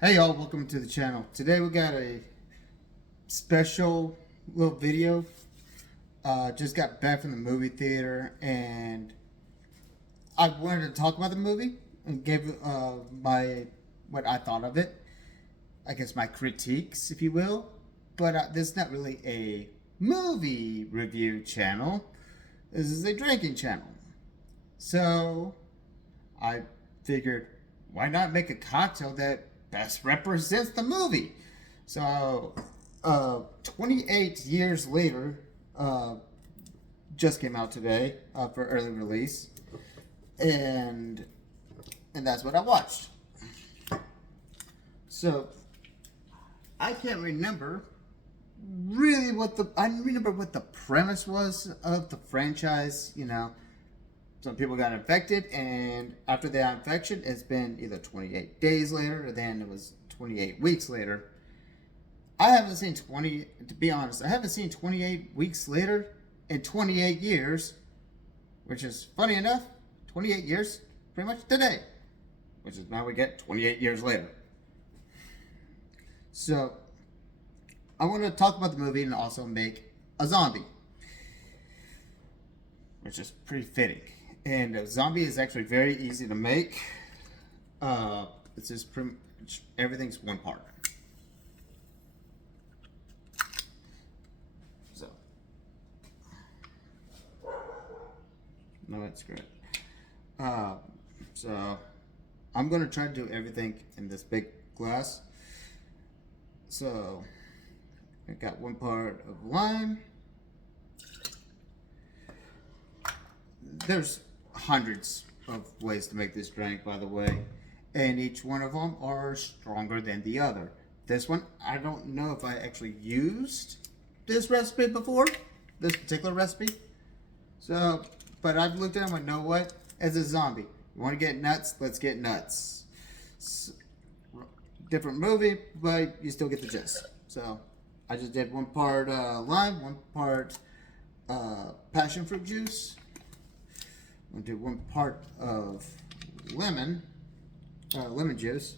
Hey y'all, welcome to the channel. Today we got a special little video. Just got back from the movie theater and I wanted to talk about the movie and give what I thought of it. I guess my critiques, if you will. But this is not really a movie review channel. This is a drinking channel. So I figured, why not make a cocktail that best represents the movie? So, 28 years later, just came out today for early release, and that's what I watched. So, I can't remember really I remember what the premise was of the franchise. Some people got infected, and after that infection, it's been either 28 days later, or then it was 28 weeks later. I haven't seen to be honest, I haven't seen 28 weeks later in 28 years, which is funny enough, 28 years pretty much today, which is now we get 28 years later. So, I want to talk about the movie and also make a zombie, which is pretty fitting. And a zombie is actually very easy to make. It's just everything's one part. So, no, that's great. So, I'm gonna try to do everything in this big glass. So, I got one part of lime. There's hundreds of ways to make this drink, by the way, and each one of them are stronger than the other. This one, I don't know if I actually used this recipe before, this particular recipe. So, but I've looked at them and know what? As a zombie, you want to get nuts? Let's get nuts. Different movie, but you still get the gist. So, I just did one part lime, one part passion fruit juice. I'm gonna do one part of lemon juice.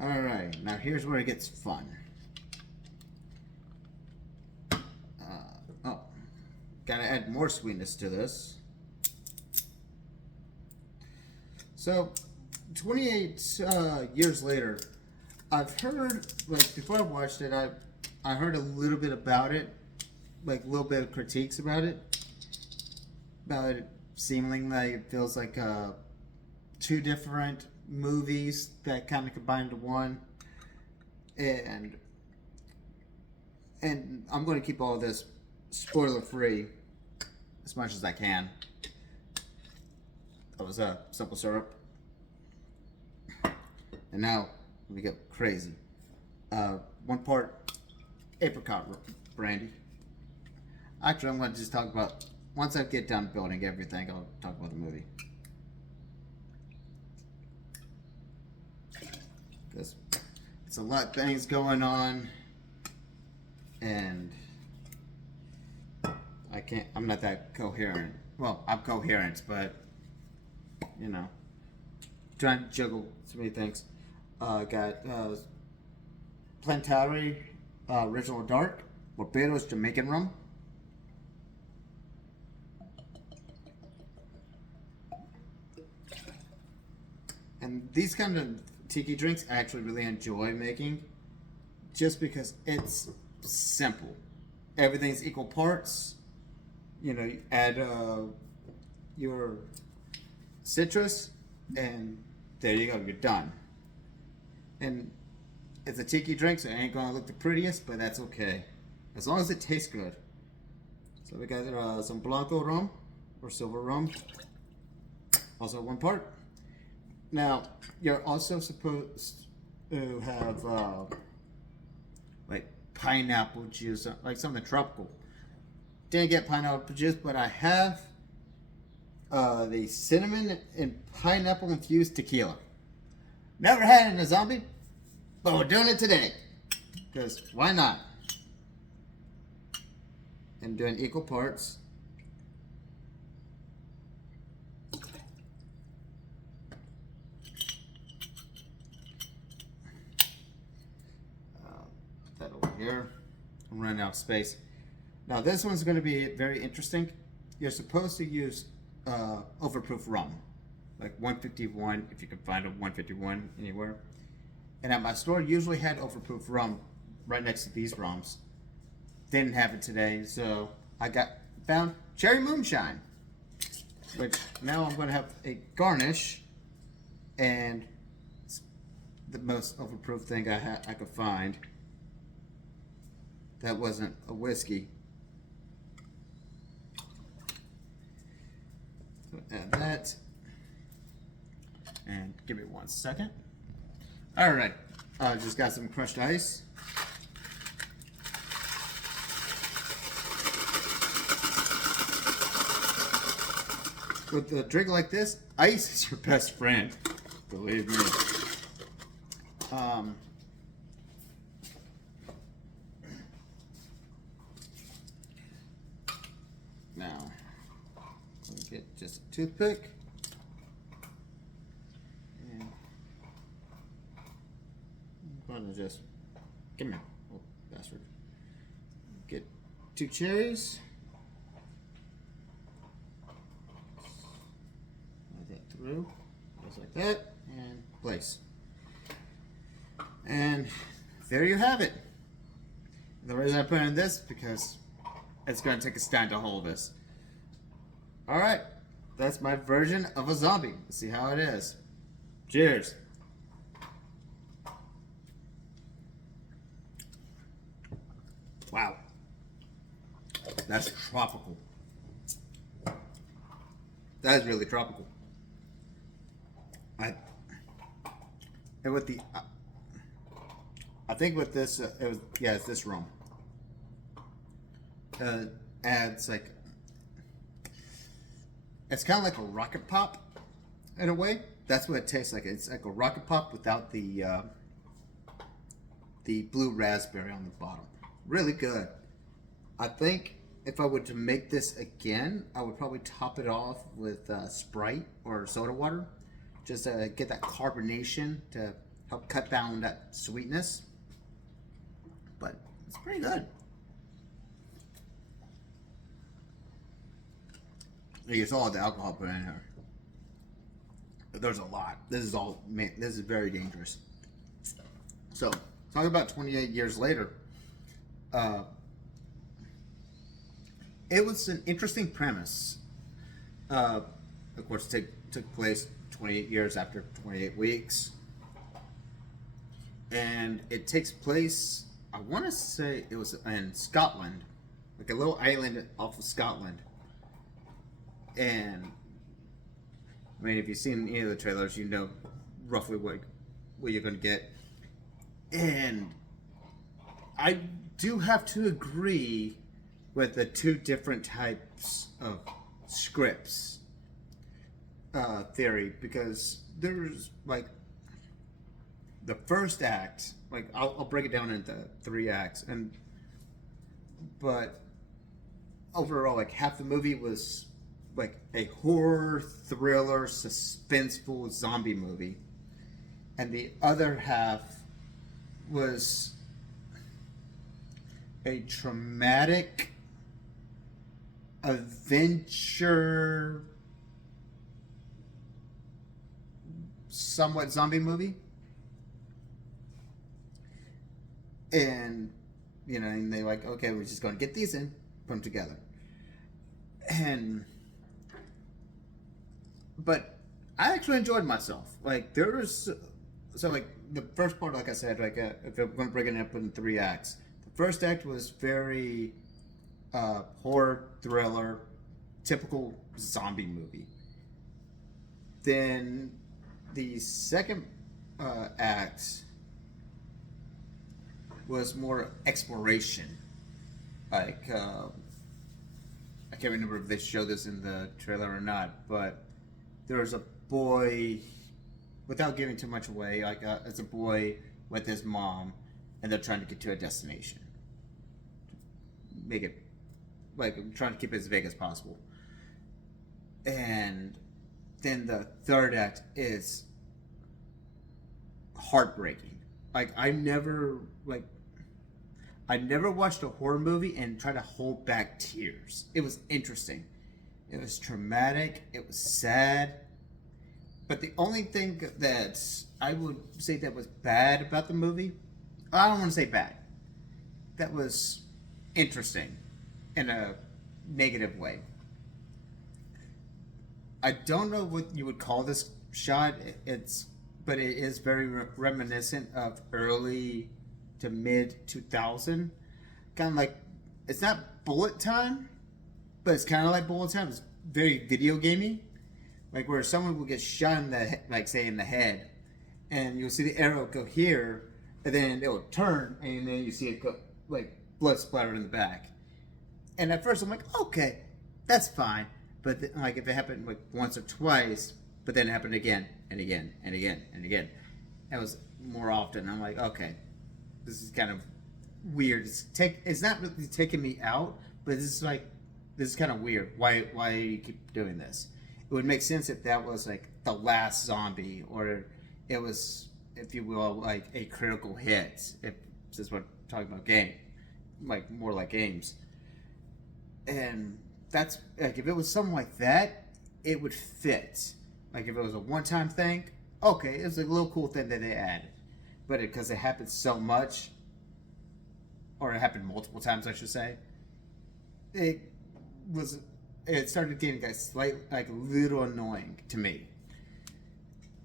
Alright, now here's where it gets fun. Gotta add more sweetness to this. So, 28 years later, I've heard, like, before I watched it, I heard a little bit about it, like a little bit of critiques about it seeming like it feels like two different movies that kind of combined to one, and I'm going to keep all this spoiler free as much as I can. That was simple syrup, and now we go crazy. One part apricot brandy. Actually, I'm going to just talk about, once I get done building everything, I'll talk about the movie. Because it's a lot of things going on, and I'm not that coherent. Well, I'm coherent, but, trying to juggle so many things. Got Plantari Original Dark, Barbados Jamaican rum. And these kind of tiki drinks I actually really enjoy making, just because it's simple. Everything's equal parts. You add your citrus, and there you go, you're done. And it's a tiki drink, so it ain't gonna look the prettiest, but that's okay, as long as it tastes good. So we got some Blanco rum, or silver rum, also one part. Now, you're also supposed to have like pineapple juice, like something tropical. Didn't get pineapple juice, but I have the cinnamon and pineapple infused tequila. Never had it in a zombie, but we're doing it today. Because why not? And doing equal parts. running out of space. Now this one's going to be very interesting. You're supposed to use overproof rum, like 151 if you can find a 151 anywhere. And at my store, usually had overproof rum right next to these rums. Didn't have it today, so I found cherry moonshine, which now I'm going to have a garnish, and it's the most overproof thing I could find. That wasn't a whiskey. So add that, and give me 1 second. All right, just got some crushed ice. With a drink like this, ice is your best friend. Believe me. Now, let me get just a toothpick. And I'm going to just, come here, oh, bastard. Get 2 cherries. Through, just like that, and place. And there you have it. The reason I put in this because it's going to take a stand to hold this. Alright, that's my version of a zombie. Let's see how it is. Cheers. Wow. That's tropical. That is really tropical. And with the, I think with this, it's this rum. Adds like, it's kind of like a rocket pop, in a way. That's what it tastes like. It's like a rocket pop without the blue raspberry on the bottom. Really good. I think if I were to make this again, I would probably top it off with Sprite or soda water. Just to get that carbonation to help cut down that sweetness. But it's pretty good. You saw the alcohol put in here. There's a lot. This is all, man, this is very dangerous. So, talking about 28 years later, it was an interesting premise. Of course, it took place 28 years after 28 weeks. And it takes place, I want to say it was in Scotland, like a little island off of Scotland. And, I mean, if you've seen any of the trailers, you know roughly what you're going to get. And I do have to agree with the 2 different types of scripts. Theory, because there's like the first act, like I'll break it down into 3 acts, but overall, like half the movie was like a horror, thriller, suspenseful zombie movie, and the other half was a traumatic adventure, somewhat zombie movie. And and they're like, okay, we're just going to get these in, put them together. But I actually enjoyed myself. Like like the first part, like I said, like if I'm going to break it up in 3 acts, the first act was very horror, thriller, typical zombie movie. Then the second act was more exploration. Like, I can't remember if they showed this in the trailer or not, but there was a boy, without giving too much away, like it's a boy with his mom, and they're trying to get to a destination. Make it, like, I'm trying to keep it as vague as possible. And then the third act is heartbreaking. Like, I never watched a horror movie and tried to hold back tears. It was interesting. It was traumatic. It was sad. But the only thing that I would say that was bad about the movie, I don't want to say bad, that was interesting in a negative way. I don't know what you would call this shot. But it is very reminiscent of early to mid 2000. Kind of like, it's not bullet time, but it's kind of like bullet time. It's very video gamey, like where someone will get shot in the like say in the head, and you'll see the arrow go here, and then it will turn, and then you see it go like blood splattered in the back. And at first I'm like, okay, that's fine. But like if it happened like once or twice, but then it happened again and again and again and again, it was more often. I'm like, okay, this is kind of weird. It's not really taking me out, but this is kind of weird. Why do you keep doing this? It would make sense if that was like the last zombie, or it was, if you will, like a critical hit. If since we're talking about game, like more like games, and that's like if it was something like that, it would fit. Like if it was a one-time thing, okay, it was a little cool thing that they added. But because it happened so much, or it happened multiple times, I should say, it started getting like a little annoying to me.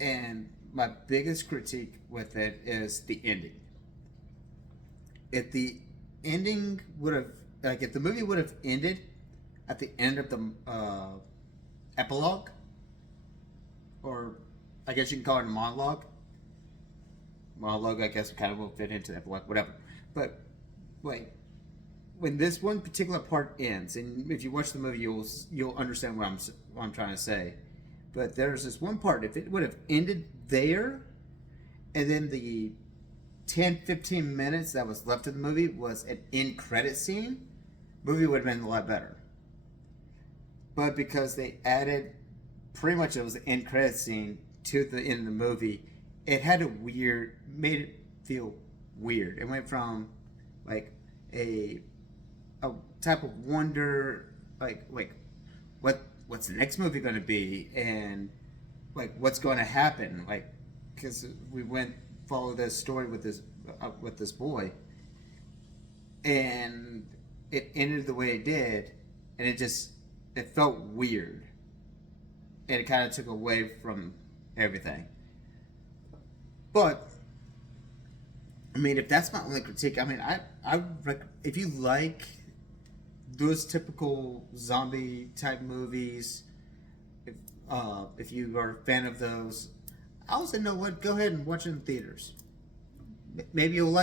And my biggest critique with it is the ending. If the ending would have, like if the movie would have ended at the end of the epilogue, or I guess you can call it a monologue. Monologue, I guess, kind of will fit into epilogue, whatever. But like when this one particular part ends, and if you watch the movie, you'll understand what I'm trying to say. But there's this one part. If it would have ended there, and then the 10-15 minutes that was left of the movie was an end credit scene, movie would have been a lot better. But because they added, pretty much it was the end credit scene to the end of the movie, it had made it feel weird. It went from like a type of wonder, like what's the next movie going to be, and like what's going to happen, like because we follow this story with this boy, and it ended the way it did, and it felt weird, and it kind of took away from everything. But I mean, if that's my only critique, I mean, if you like those typical zombie type movies, if you are a fan of those, I would say, no, what? Go ahead and watch it in theaters. Maybe you'll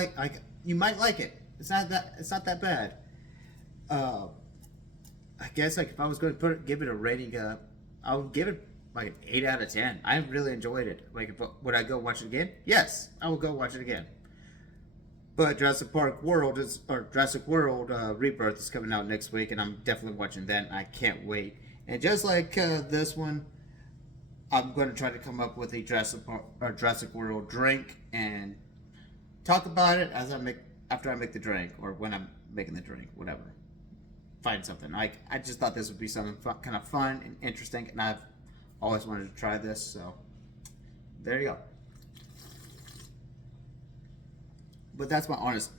you might like it. It's not that bad. I guess like if I was going to give it a rating, I would give it like an 8 out of 10. I really enjoyed it. Like, would I go watch it again? Yes, I will go watch it again. But Jurassic World Rebirth is coming out next week, and I'm definitely watching that. And I can't wait. And just like this one, I'm going to try to come up with a Jurassic World drink and talk about it after I make the drink, or when I'm making the drink, whatever. Find something. I just thought this would be something kind of fun and interesting, and I've always wanted to try this. So there you go. But that's my honest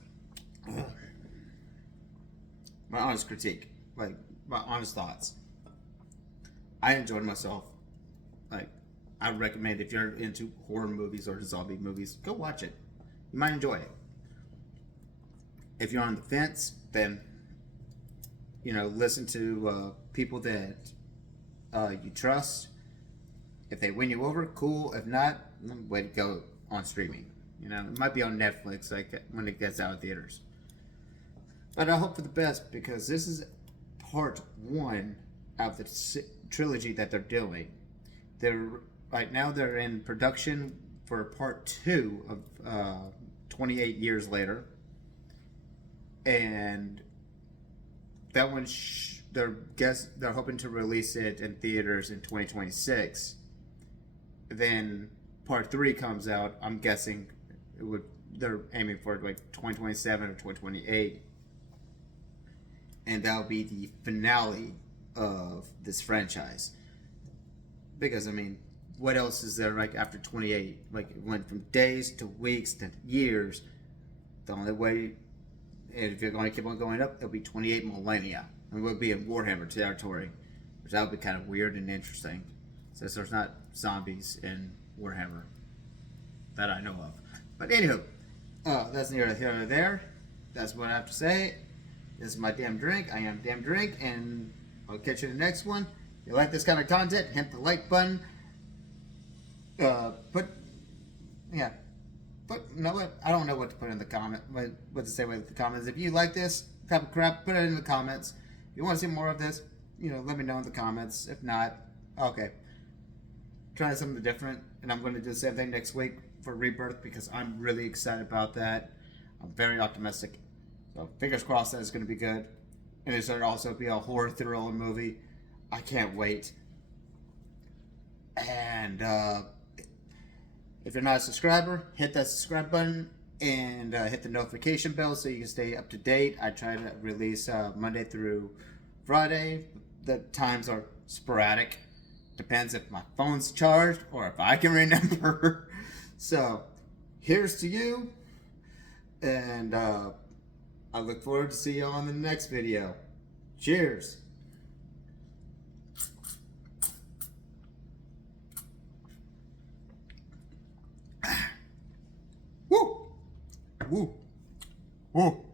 critique, like my honest thoughts. I enjoyed myself. Like, I recommend, if you're into horror movies or zombie movies, go watch it. You might enjoy it. If you're on the fence, then listen to people that you trust. If they win you over, cool. If not, wait to go on streaming. It might be on Netflix when it gets out of theaters. But I hope for the best, because this is part 1 of the trilogy that they're doing. Right now they're in production for part 2 of 28 years later, and that one they're hoping to release it in theaters in 2026. Then part 3 comes out. I'm guessing it would they're aiming for like 2027 or 2028, and that'll be the finale of this franchise. Because I mean, what else is there like after 28? Like it went from days to weeks to years. The only way, and if you're going to keep on going up, it'll be 28 millennia, and we'll be in Warhammer territory, which that would be kind of weird and interesting, since there's not zombies in Warhammer that I know of. But anywho, that's neither here nor there. That's what I have to say. This is my damn drink. I am damn drink, and I'll catch you in the next one. If you like this kind of content, hit the like button. But you know what? I don't know what to put in the comment. What to say with the comments. If you like this type of crap, put it in the comments. If you want to see more of this, let me know in the comments. If not, okay. Trying something different, and I'm going to do the same thing next week for Rebirth because I'm really excited about that. I'm very optimistic. So fingers crossed that it's going to be good. And it's going to also be a horror thriller movie. I can't wait. And if you're not a subscriber, hit that subscribe button and hit the notification bell so you can stay up to date. I try to release Monday through Friday. The times are sporadic. Depends if my phone's charged or if I can remember. So, here's to you. And I look forward to see you on the next video. Cheers. Woo! Woo! Woo!